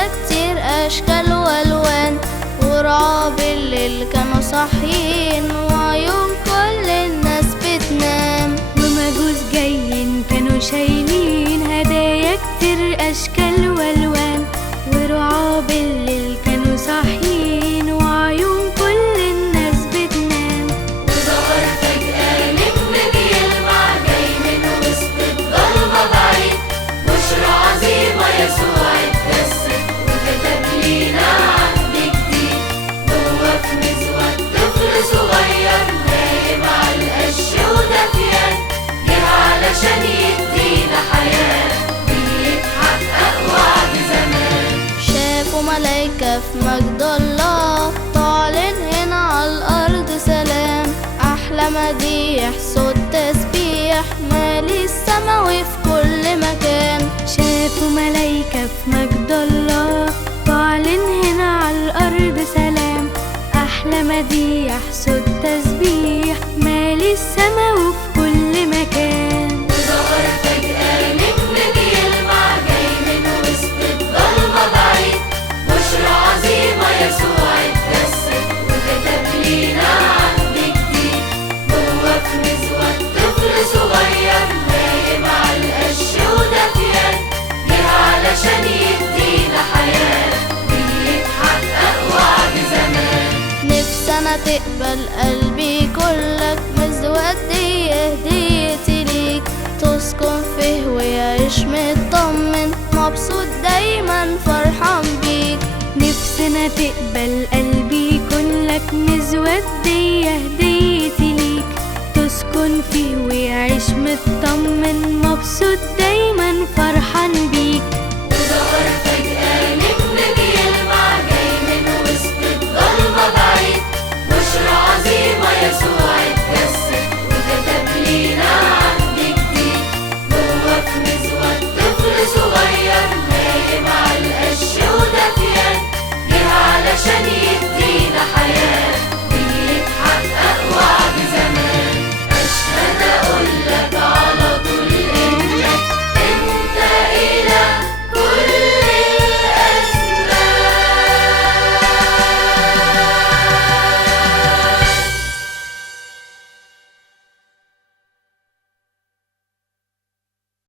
هدايا كتير أشكال وألوان، ورعاة بالليل كانوا صاحيين، وعيون كل الناس بتنام. ومجوس جايين كانوا شايلين هدايا كتير أشكال وألوان، ورعاة بالليل كانوا صاحيين، وعيون كل الناس بتنام. وظهر فجأة نجم بيلمع جاي من وسط الضلمة بعيد، بشرى عظيمة يسوع اتجسد وكتب لينا عهد جديد. جوه في مزود طفل صغير نايم على القش ودفيان، جه علشان يدينا حياة بيتحقق وعد زمان. شافوا ملايكة في مجد الله تعلن هنا على الأرض سلام، أحلى مديح صوت تسبيح مالي السما وفي كل مكان. شافوا ملايكة في مجد الله تعلن هنا على الأرض سلام، أحلى مديح صوت تسبيح مالي السما وفي كل مكان. وظهر فجأة نجم بيلمع جاي من وسط الضلمة بعيد، بشرى عظيمة يسوع اتجسد وكتب لينا عهد جديد. جوه في مزود طفل صغير نايم على القش ودفيان، جه علشان يدينا حياة بيتحقق وعد زمان. نفسي أنا تقبل قلبي كلك، مزود دي هديتي ليك، تسكن فيه ويعيش مطمن مبسوط دايما فرحان بيك. نفسنا تقبل قلبي كلك، مزود دي هديتي ليك، تسكن فيه ويعيش مطمن مبسوط دايما فرحان